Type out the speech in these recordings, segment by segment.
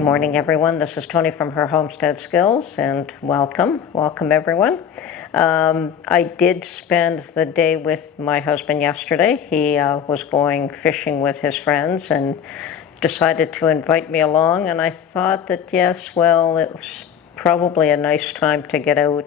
Good morning, everyone. This is Tony from Her Homestead Skills, and welcome everyone. I did spend the day with my husband yesterday. He was going fishing with his friends and decided to invite me along, and I thought that yes, well, it was probably a nice time to get out.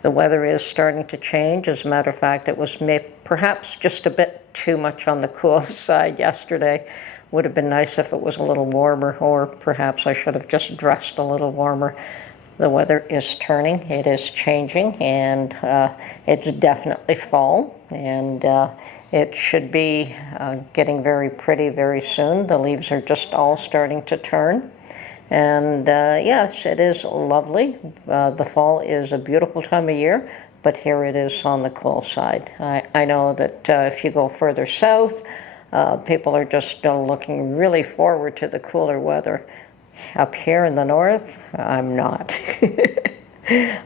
The weather is starting to change. As a matter of fact, it was perhaps just a bit too much on the cool side yesterday. Would have been nice if it was a little warmer, or perhaps I should have just dressed a little warmer. The weather is turning, it is changing, and it's definitely fall, and it should be getting very pretty very soon. The leaves are just all starting to turn. And yes, it is lovely. The fall is a beautiful time of year, but here it is on the cool side. I know that if you go further south, people are just still looking really forward to the cooler weather. Up here in the north, I'm not.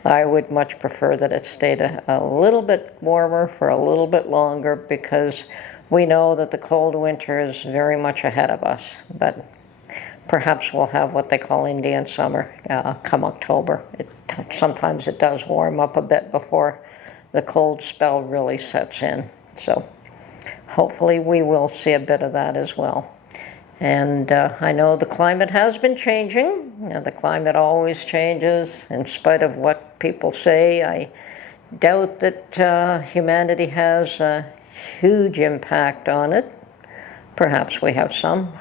I would much prefer that it stayed a little bit warmer for a little bit longer, because we know that the cold winter is very much ahead of us. But perhaps we'll have what they call Indian summer come October. Sometimes it does warm up a bit before the cold spell really sets in. So hopefully we will see a bit of that as well. And I know the climate has been changing. The climate always changes. In spite of what people say, I doubt that humanity has a huge impact on it. Perhaps we have some,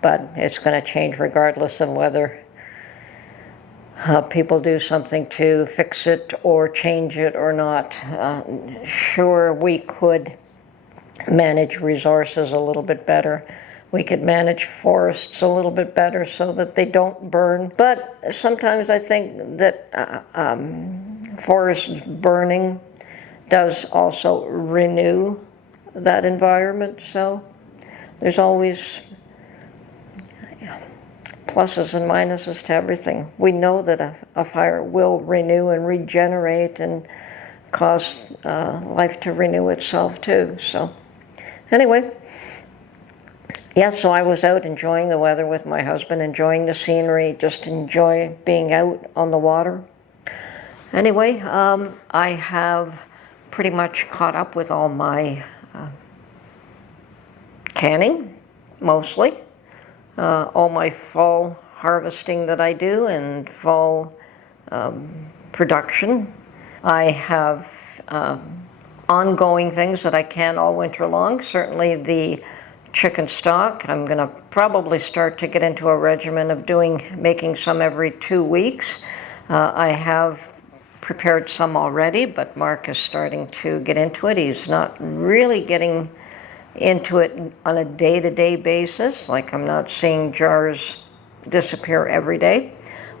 but it's going to change regardless of whether people do something to fix it or change it or not. Sure, we could manage resources a little bit better. We could manage forests a little bit better so that they don't burn. But sometimes I think that forest burning does also renew that environment. So there's always pluses and minuses to everything. We know that a fire will renew and regenerate and cause life to renew itself too. So anyway, yeah, so I was out enjoying the weather with my husband, enjoying the scenery, just enjoy being out on the water. Anyway, I have pretty much caught up with all my canning, mostly. All my fall harvesting that I do and fall production. I have ongoing things that I can all winter long. Certainly the chicken stock, I'm going to probably start to get into a regimen of making some every 2 weeks. I have prepared some already, but Mark is starting to get into it. He's not really getting into it on a day-to-day basis. Like, I'm not seeing jars disappear every day,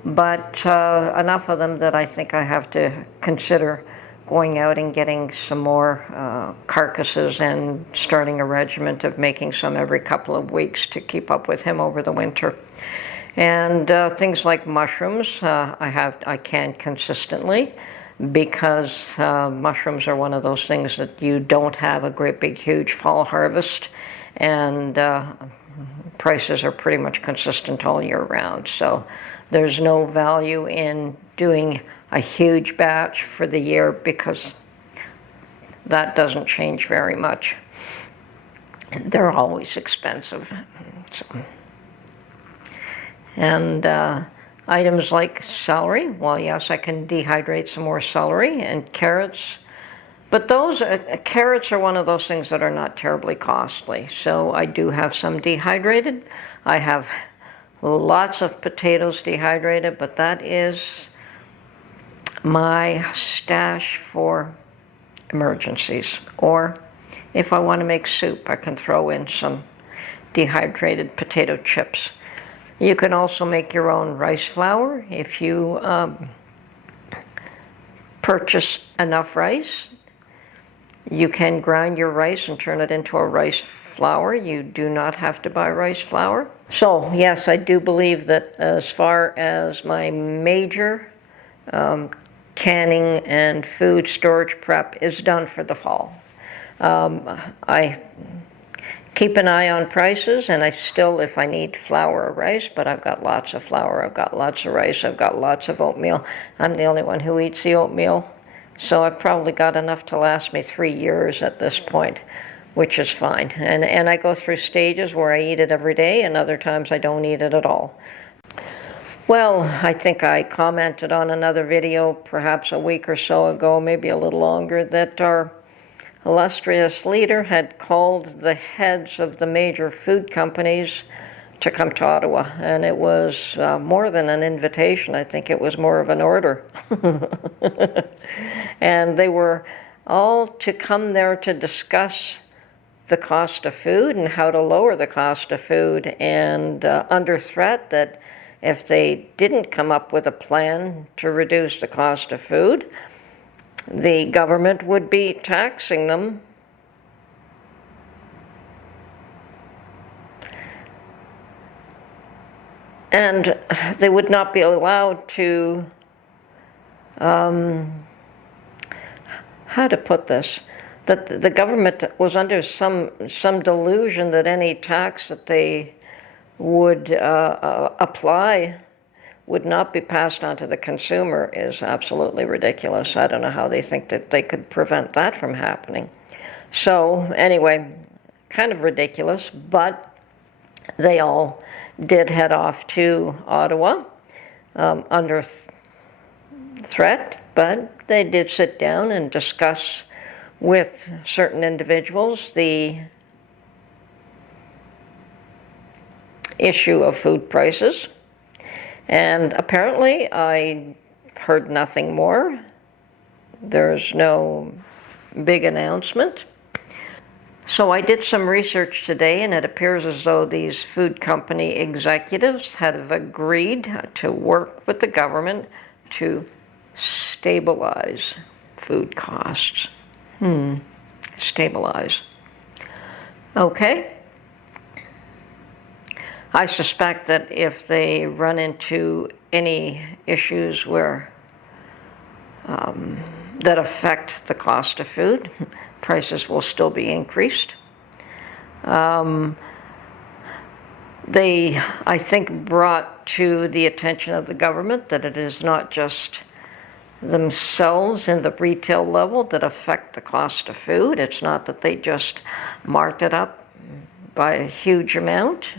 but enough of them that I think I have to consider going out and getting some more carcasses and starting a regiment of making some every couple of weeks to keep up with him over the winter. And things like mushrooms, I can consistently, because mushrooms are one of those things that you don't have a great big huge fall harvest, and prices are pretty much consistent all year round. So there's no value in doing a huge batch for the year, because that doesn't change very much. They're always expensive. So. And items like celery, well, yes, I can dehydrate some more celery, and carrots. But carrots are one of those things that are not terribly costly. So I do have some dehydrated. I have lots of potatoes dehydrated, but that is my stash for emergencies. Or if I want to make soup, I can throw in some dehydrated potato chips. You can also make your own rice flour. If you purchase enough rice, you can grind your rice and turn it into a rice flour. You do not have to buy rice flour. So yes, I do believe that as far as my major canning and food storage prep is done for the fall. I keep an eye on prices, and I still, if I need flour or rice, but I've got lots of flour, I've got lots of rice, I've got lots of oatmeal. I'm the only one who eats the oatmeal, so I've probably got enough to last me 3 years at this point, which is fine. And I go through stages where I eat it every day, and other times I don't eat it at all. Well, I think I commented on another video perhaps a week or so ago, maybe a little longer, that our illustrious leader had called the heads of the major food companies to come to Ottawa, and it was more than an invitation. I think it was more of an order. And they were all to come there to discuss the cost of food and how to lower the cost of food, and under threat that if they didn't come up with a plan to reduce the cost of food, the government would be taxing them and they would not be allowed to, how to put this, that the government was under some delusion that any tax that they would apply would not be passed on to the consumer is absolutely ridiculous. I don't know how they think that they could prevent that from happening. So anyway, kind of ridiculous, but they all did head off to Ottawa under threat, but they did sit down and discuss with certain individuals the issue of food prices. And apparently I heard nothing more. There's no big announcement. So I did some research today, and it appears as though these food company executives have agreed to work with the government to stabilize food costs. Stabilize. Okay. I suspect that if they run into any issues where that affect the cost of food, prices will still be increased. They, I think, brought to the attention of the government that it is not just themselves in the retail level that affect the cost of food. It's not that they just marked it up by a huge amount,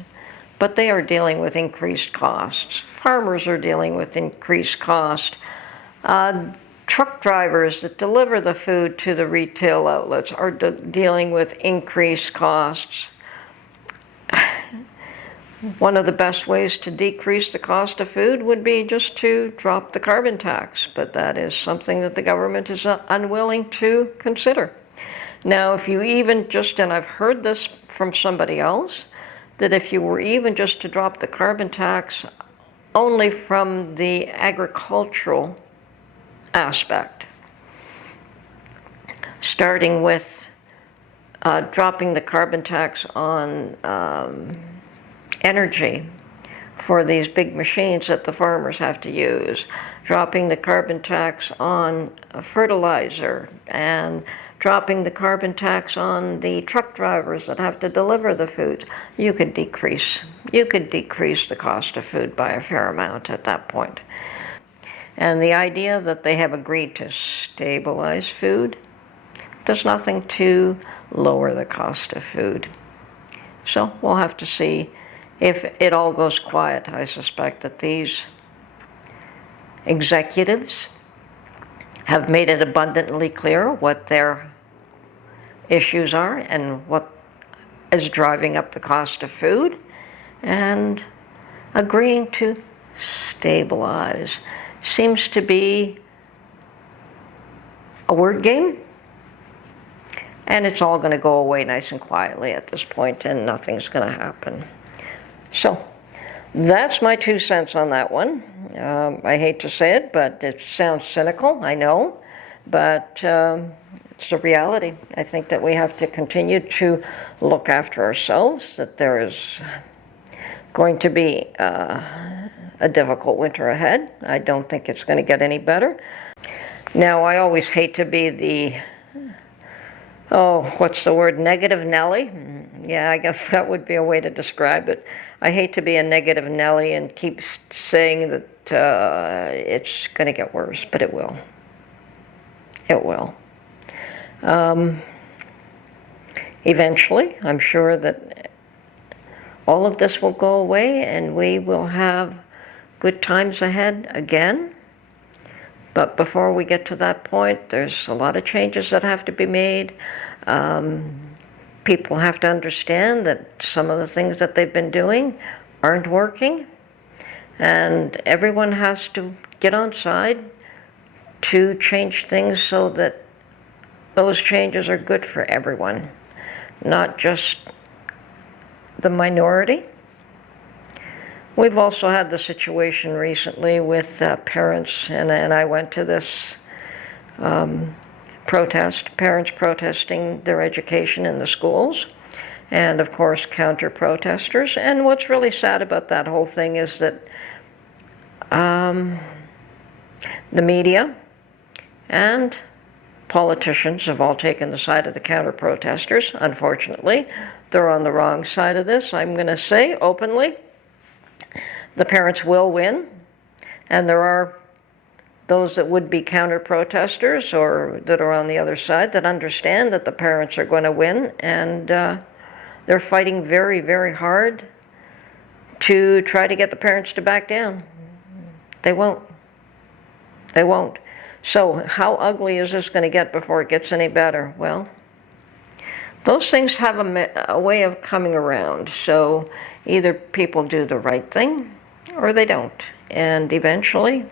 but they are dealing with increased costs. Farmers are dealing with increased cost. Truck drivers that deliver the food to the retail outlets are dealing with increased costs. One of the best ways to decrease the cost of food would be just to drop the carbon tax, but that is something that the government is unwilling to consider. Now, if you even just, and I've heard this from somebody else, that if you were even just to drop the carbon tax only from the agricultural aspect, starting with dropping the carbon tax on energy for these big machines that the farmers have to use, dropping the carbon tax on fertilizer, and dropping the carbon tax on the truck drivers that have to deliver the food, you could decrease the cost of food by a fair amount at that point. And the idea that they have agreed to stabilize food does nothing to lower the cost of food. So we'll have to see if it all goes quiet. I suspect that these executives have made it abundantly clear what their issues are and what is driving up the cost of food, and agreeing to stabilize. Seems to be a word game, and it's all going to go away nice and quietly at this point, and nothing's going to happen. So that's my 2 cents on that one. I hate to say it, but it sounds cynical, I know, but it's the reality. I think that we have to continue to look after ourselves, that there is going to be a difficult winter ahead. I don't think it's going to get any better. Now, I always hate to be the, what's the word, negative Nelly, Yeah, I guess that would be a way to describe it. I hate to be a negative Nelly and keep saying that it's going to get worse, but it will. It will. Eventually, I'm sure that all of this will go away and we will have good times ahead again. But before we get to that point, there's a lot of changes that have to be made. People have to understand that some of the things that they've been doing aren't working. And everyone has to get on side to change things so that those changes are good for everyone, not just the minority. We've also had the situation recently with parents, and I went to this protest, parents protesting their education in the schools, and of course counter-protesters. And what's really sad about that whole thing is that the media and politicians have all taken the side of the counter-protesters. Unfortunately, they're on the wrong side of this. I'm going to say openly, the parents will win, and there are those that would be counter-protesters or that are on the other side that understand that the parents are going to win, and they're fighting very, very hard to try to get the parents to back down. They won't. They won't. So how ugly is this going to get before it gets any better? Well, those things have a way of coming around. So either people do the right thing or they don't. And eventually,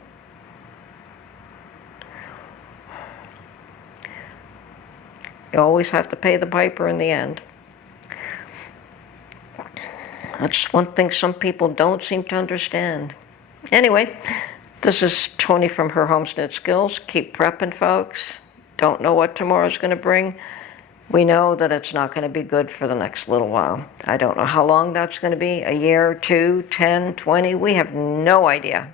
you always have to pay the piper in the end. That's one thing some people don't seem to understand. Anyway, this is Tony from Her Homestead Skills. Keep prepping, folks. Don't know what tomorrow's going to bring. We know that it's not going to be good for the next little while. I don't know how long that's going to be, a year, 2, 10, 20. We have no idea.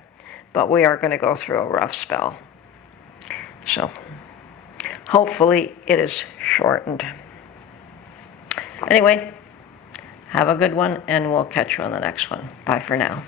But we are going to go through a rough spell. So hopefully it is shortened. Anyway, have a good one, and we'll catch you on the next one. Bye for now.